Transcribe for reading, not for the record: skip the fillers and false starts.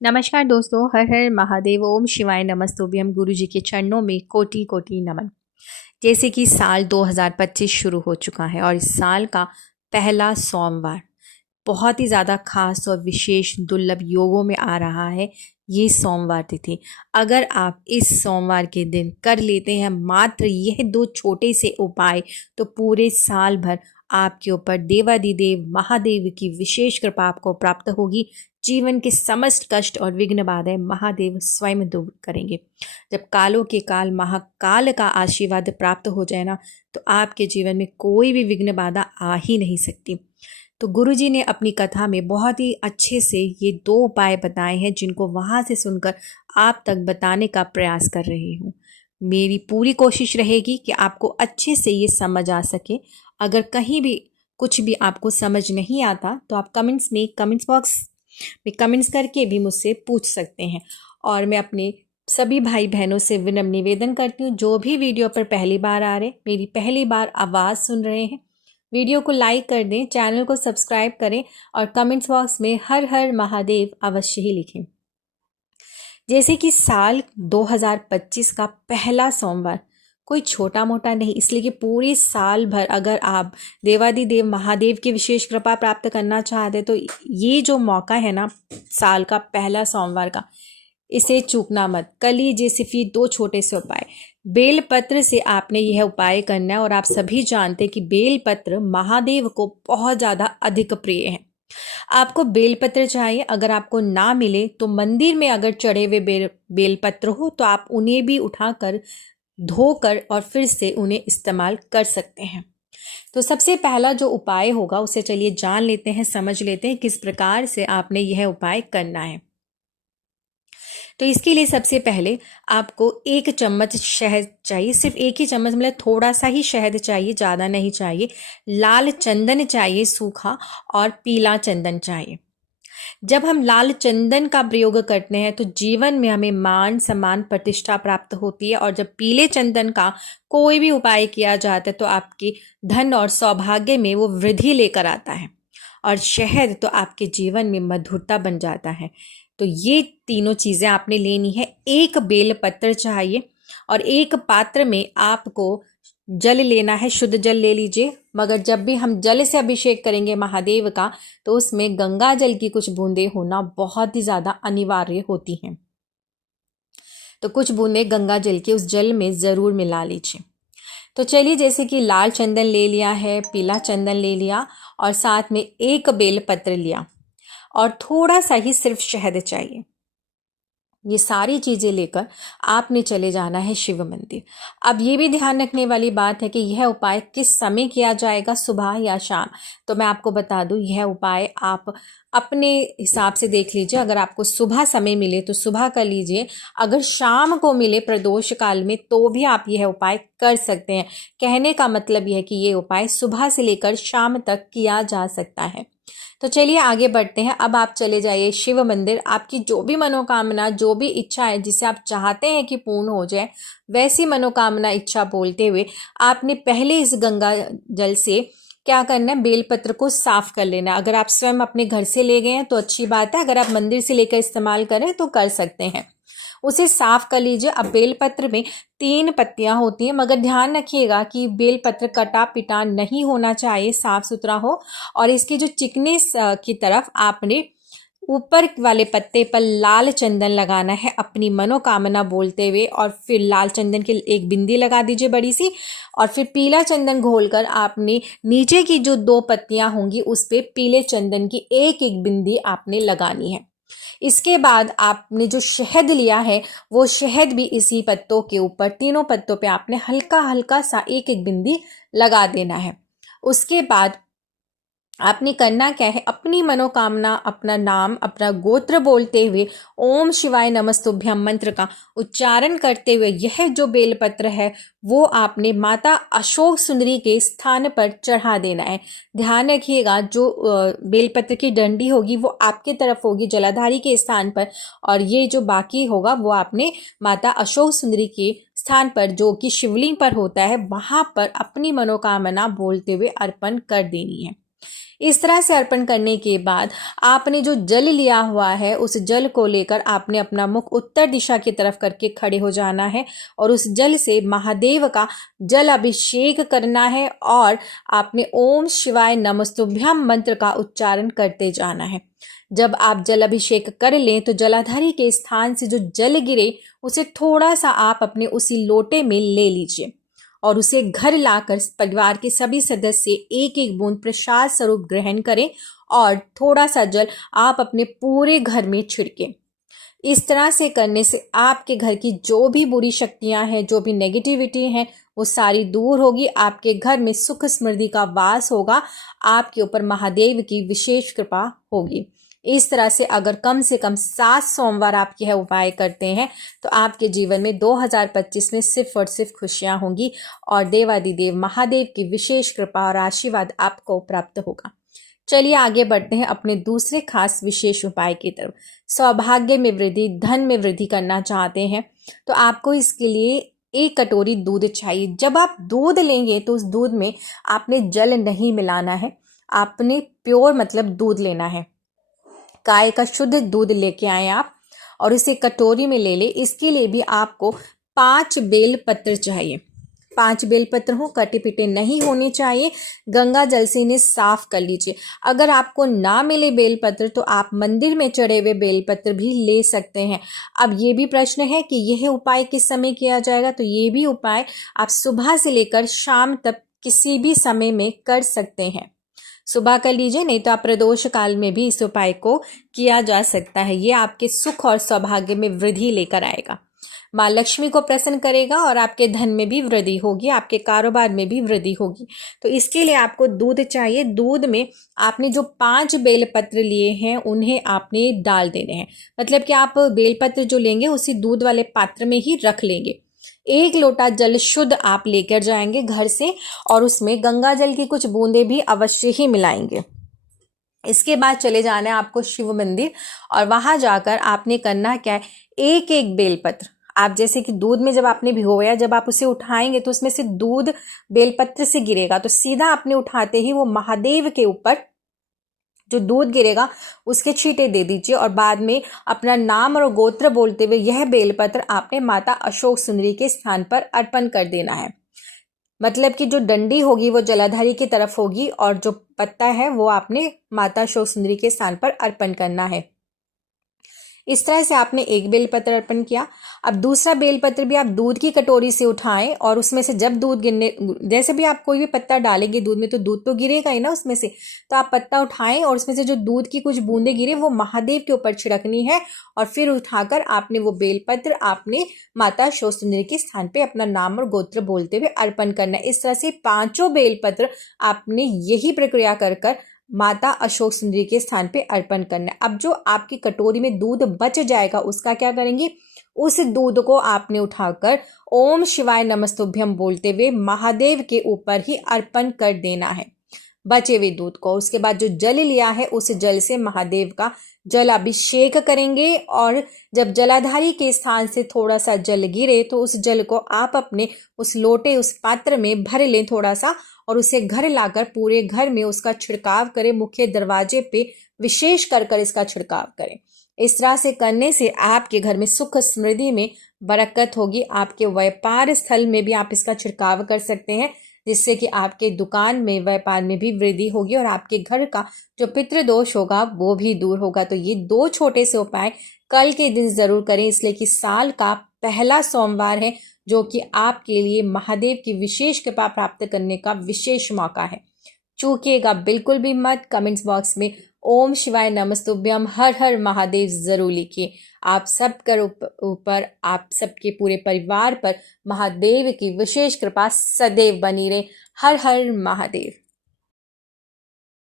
नमस्कार दोस्तों, हर हर महादेव, ओम शिवाय नमस्तुभ्यम। गुरु जी के चरणों में कोटि कोटि नमन। जैसे कि साल 2025 शुरू हो चुका है और इस साल का पहला सोमवार बहुत ही ज़्यादा खास और विशेष दुर्लभ योगों में आ रहा है। ये सोमवार तिथि, अगर आप इस सोमवार के दिन कर लेते हैं मात्र यह दो छोटे से उपाय, तो पूरे साल भर आपके ऊपर देवादिदेव महादेव की विशेष कृपा आपको प्राप्त होगी। जीवन के समस्त कष्ट और विघ्न बाधाएं महादेव स्वयं दूर करेंगे। जब कालों के काल महाकाल का आशीर्वाद प्राप्त हो जाए ना, तो आपके जीवन में कोई भी विघ्न बाधा आ ही नहीं सकती। तो गुरुजी ने अपनी कथा में बहुत ही अच्छे से ये दो उपाय बताए हैं, जिनको वहाँ से सुनकर आप तक बताने का प्रयास कर रही हूँ। मेरी पूरी कोशिश रहेगी कि आपको अच्छे से ये समझ आ सके। अगर कहीं भी कुछ भी आपको समझ नहीं आता तो आप कमेंट्स बॉक्स में कमेंट्स करके भी मुझसे पूछ सकते हैं। और मैं अपने सभी भाई बहनों से विनम्र निवेदन करती हूँ, जो भी वीडियो पर पहली बार आ रहे, मेरी पहली बार आवाज़ सुन रहे हैं, वीडियो को लाइक कर दें, चैनल को सब्सक्राइब करें और कमेंट्स बॉक्स में हर हर महादेव अवश्य ही लिखें। जैसे कि साल 2025 का पहला सोमवार कोई छोटा मोटा नहीं, इसलिए कि पूरी साल भर अगर आप देवादिदेव महादेव की विशेष कृपा प्राप्त करना चाहते तो ये जो मौका है ना, साल का पहला सोमवार का, इसे चूकना मत। कर लीजिए सिर्फ ये दो छोटे से उपाय। बेलपत्र से आपने यह उपाय करना है और आप सभी जानते हैं कि बेलपत्र महादेव को बहुत ज़्यादा अधिक प्रिय है। आपको बेलपत्र चाहिए, अगर आपको ना मिले तो मंदिर में अगर चढ़े हुए बेलपत्र हो तो आप उन्हें भी उठाकर धोकर और फिर से उन्हें इस्तेमाल कर सकते हैं। तो सबसे पहला जो उपाय होगा उसे चलिए जान लेते हैं, समझ लेते हैं किस प्रकार से आपने यह उपाय करना है। तो इसके लिए सबसे पहले आपको 1 चम्मच शहद चाहिए, सिर्फ 1 ही चम्मच, मतलब थोड़ा सा ही शहद चाहिए, ज़्यादा नहीं चाहिए। लाल चंदन चाहिए सूखा, और पीला चंदन चाहिए। जब हम लाल चंदन का प्रयोग करते हैं तो जीवन में हमें मान सम्मान प्रतिष्ठा प्राप्त होती है, और जब पीले चंदन का कोई भी उपाय किया जाता है तो आपके धन और सौभाग्य में वो वृद्धि लेकर आता है, और शहद तो आपके जीवन में मधुरता बन जाता है। तो ये तीनों चीज़ें आपने लेनी है। 1 बेलपत्र चाहिए और 1 पात्र में आपको जल लेना है, शुद्ध जल ले लीजिए। मगर जब भी हम जल से अभिषेक करेंगे महादेव का, तो उसमें गंगा जल की कुछ बूंदें होना बहुत ही ज़्यादा अनिवार्य होती हैं। तो कुछ बूंदें गंगा जल के उस जल में ज़रूर मिला लीजिए। तो चलिए, जैसे कि लाल चंदन ले लिया है, पीला चंदन ले लिया, और साथ में 1 बेलपत्र लिया, और थोड़ा सा ही सिर्फ शहद चाहिए। ये सारी चीज़ें लेकर आपने चले जाना है शिव मंदिर। अब ये भी ध्यान रखने वाली बात है कि यह उपाय किस समय किया जाएगा, सुबह या शाम। तो मैं आपको बता दूं, यह उपाय आप अपने हिसाब से देख लीजिए। अगर आपको सुबह समय मिले तो सुबह कर लीजिए, अगर शाम को मिले प्रदोष काल में तो भी आप यह उपाय कर सकते हैं। कहने का मतलब यह है कि ये उपाय सुबह से लेकर शाम तक किया जा सकता है। तो चलिए आगे बढ़ते हैं। अब आप चले जाइए शिव मंदिर। आपकी जो भी मनोकामना, जो भी इच्छा है, जिसे आप चाहते हैं कि पूर्ण हो जाए, वैसी मनोकामना इच्छा बोलते हुए आपने पहले इस गंगा जल से क्या करना है, बेलपत्र को साफ कर लेना। अगर आप स्वयं अपने घर से ले गए हैं तो अच्छी बात है, अगर आप मंदिर से लेकर इस्तेमाल करें तो कर सकते हैं। उसे साफ कर लीजिए। अब बेलपत्र में 3 पत्तियां होती हैं, मगर ध्यान रखिएगा कि बेलपत्र कटा पिटा नहीं होना चाहिए, साफ सुथरा हो। और इसके जो चिकने की तरफ आपने ऊपर वाले पत्ते पर लाल चंदन लगाना है, अपनी मनोकामना बोलते हुए, और फिर लाल चंदन की एक बिंदी लगा दीजिए बड़ी सी, और फिर पीला चंदन घोलकर आपने नीचे की जो 2 पत्तियां होंगी उस पे पीले चंदन की एक एक बिंदी आपने लगानी है। इसके बाद आपने जो शहद लिया है वो शहद भी इसी पत्तों के ऊपर, तीनों पत्तों पे आपने हल्का हल्का सा एक एक बिंदी लगा देना है। उसके बाद आपने करना क्या है, अपनी मनोकामना, अपना नाम, अपना गोत्र बोलते हुए ओम शिवाय नमस्तुभ्यम मंत्र का उच्चारण करते हुए यह जो बेलपत्र है वो आपने माता अशोक सुंदरी के स्थान पर चढ़ा देना है। ध्यान रखिएगा, जो बेलपत्र की डंडी होगी वो आपके तरफ होगी जलाधारी के स्थान पर, और ये जो बाकी होगा वो आपने माता अशोक सुंदरी के स्थान पर, जो कि शिवलिंग पर होता है, वहां पर अपनी मनोकामना बोलते हुए अर्पण कर देनी है। इस तरह से अर्पण करने के बाद आपने जो जल लिया हुआ है उस जल को लेकर आपने अपना मुख उत्तर दिशा की तरफ करके खड़े हो जाना है और उस जल से महादेव का जल अभिषेक करना है और आपने ओम शिवाय नमस्तुभ्यम मंत्र का उच्चारण करते जाना है। जब आप जल अभिषेक कर लें तो जलाधारी के स्थान से जो जल गिरे उसे थोड़ा सा आप अपने उसी लोटे में ले लीजिए और उसे घर लाकर परिवार के सभी सदस्य एक एक बूंद प्रसाद स्वरूप ग्रहण करें और थोड़ा सा जल आप अपने पूरे घर में छिड़कें। इस तरह से करने से आपके घर की जो भी बुरी शक्तियां हैं, जो भी नेगेटिविटी हैं, वो सारी दूर होगी। आपके घर में सुख समृद्धि का वास होगा। आपके ऊपर महादेव की विशेष कृपा होगी। इस तरह से अगर कम से कम 7 सोमवार आप यह उपाय करते हैं तो आपके जीवन में 2025 में सिर्फ और सिर्फ खुशियां होंगी और देवादिदेव महादेव की विशेष कृपा और आशीर्वाद आपको प्राप्त होगा। चलिए आगे बढ़ते हैं अपने दूसरे खास विशेष उपाय की तरफ। सौभाग्य में वृद्धि, धन में वृद्धि करना चाहते हैं तो आपको इसके लिए 1 कटोरी दूध चाहिए। जब आप दूध लेंगे तो उस दूध में आपने जल नहीं मिलाना है, आपने प्योर मतलब दूध लेना है। गाय का शुद्ध दूध लेके आए आप और इसे कटोरी में ले ले। इसके लिए भी आपको 5 बेल पत्र चाहिए। 5 बेल पत्र हो, कटे पिटे नहीं होने चाहिए। गंगा जल से इन्हें साफ कर लीजिए। अगर आपको ना मिले बेल पत्र तो आप मंदिर में चढ़े हुए बेल पत्र भी ले सकते हैं। अब ये भी प्रश्न है कि यह उपाय किस समय किया जाएगा, तो ये भी उपाय आप सुबह से लेकर शाम तक किसी भी समय में कर सकते हैं। सुबह कर लीजिए, नहीं तो आप प्रदोष काल में भी इस उपाय को किया जा सकता है। ये आपके सुख और सौभाग्य में वृद्धि लेकर आएगा, माँ लक्ष्मी को प्रसन्न करेगा और आपके धन में भी वृद्धि होगी, आपके कारोबार में भी वृद्धि होगी। तो इसके लिए आपको दूध चाहिए। दूध में आपने जो 5 बेलपत्र लिए हैं उन्हें आपने डाल देने हैं। मतलब कि आप बेलपत्र जो लेंगे उसी दूध वाले पात्र में ही रख लेंगे। 1 लोटा जल शुद्ध आप लेकर जाएंगे घर से और उसमें गंगा जल की कुछ बूंदें भी अवश्य ही मिलाएंगे। इसके बाद चले जाना है आपको शिव मंदिर और वहां जाकर आपने करना क्या है, 1-1 बेलपत्र आप जैसे कि दूध में जब आपने भिगोया, जब आप उसे उठाएंगे तो उसमें से दूध बेलपत्र से गिरेगा, तो सीधा आपने उठाते ही वो महादेव के ऊपर जो दूध गिरेगा उसके छींटे दे दीजिए और बाद में अपना नाम और गोत्र बोलते हुए यह बेलपत्र आपने माता अशोक सुंदरी के स्थान पर अर्पण कर देना है। मतलब कि जो डंडी होगी वो जलाधारी की तरफ होगी और जो पत्ता है वो आपने माता अशोक सुंदरी के स्थान पर अर्पण करना है। इस तरह से आपने 1 बेलपत्र अर्पण किया। अब दूसरा बेलपत्र भी आप दूध की कटोरी से उठाएं और उसमें से जब दूध गिरने, जैसे भी आप कोई भी पत्ता डालेंगे दूध में तो दूध तो गिरेगा ही ना उसमें से, तो आप पत्ता उठाएं और उसमें से जो दूध की कुछ बूंदें गिरे वो महादेव के ऊपर छिड़कनी है और फिर उठाकर आपने वो बेलपत्र आपने माता अशोक सुंदरी के स्थान पे अपना नाम और गोत्र बोलते हुए अर्पण करना है। इस तरह से 5 बेलपत्र आपने यही प्रक्रिया कर माता अशोक सुंदरी के स्थान पे अर्पण करना है। अब जो आपकी कटोरी में दूध बच जाएगा उसका क्या करेंगे, उस दूध को आपने उठाकर ओम शिवाय नमस्तुभ्यम बोलते हुए महादेव के ऊपर ही अर्पण कर देना है बचे हुए दूध को। उसके बाद जो जल लिया है उस जल से महादेव का जल अभिषेक करेंगे और जब जलाधारी के स्थान से थोड़ा सा जल गिरे तो उस जल को आप अपने उस लोटे, उस पात्र में भर लें थोड़ा सा और उसे घर लाकर पूरे घर में उसका छिड़काव करें। मुख्य दरवाजे पे विशेष कर इसका छिड़काव करें। इस तरह से करने से आपके घर में सुख समृद्धि में बरकत होगी। आपके व्यापार स्थल में भी आप इसका छिड़काव कर सकते हैं जिससे कि आपके दुकान में, व्यापार में भी वृद्धि होगी और आपके घर का जो पितृदोष होगा वो भी दूर होगा। तो ये 2 छोटे से उपाय कल के दिन जरूर करें, इसलिए कि साल का पहला सोमवार है जो कि आपके लिए महादेव की विशेष कृपा प्राप्त करने का विशेष मौका है। चूकिएगा बिल्कुल भी मत। कमेंट्स बॉक्स में ओम शिवाय नमस्तुभ्यम हर हर महादेव जरूर लिखिए। आप सबके ऊपर, आप सबके पूरे परिवार पर महादेव की विशेष कृपा सदैव बनी रहे। हर हर महादेव।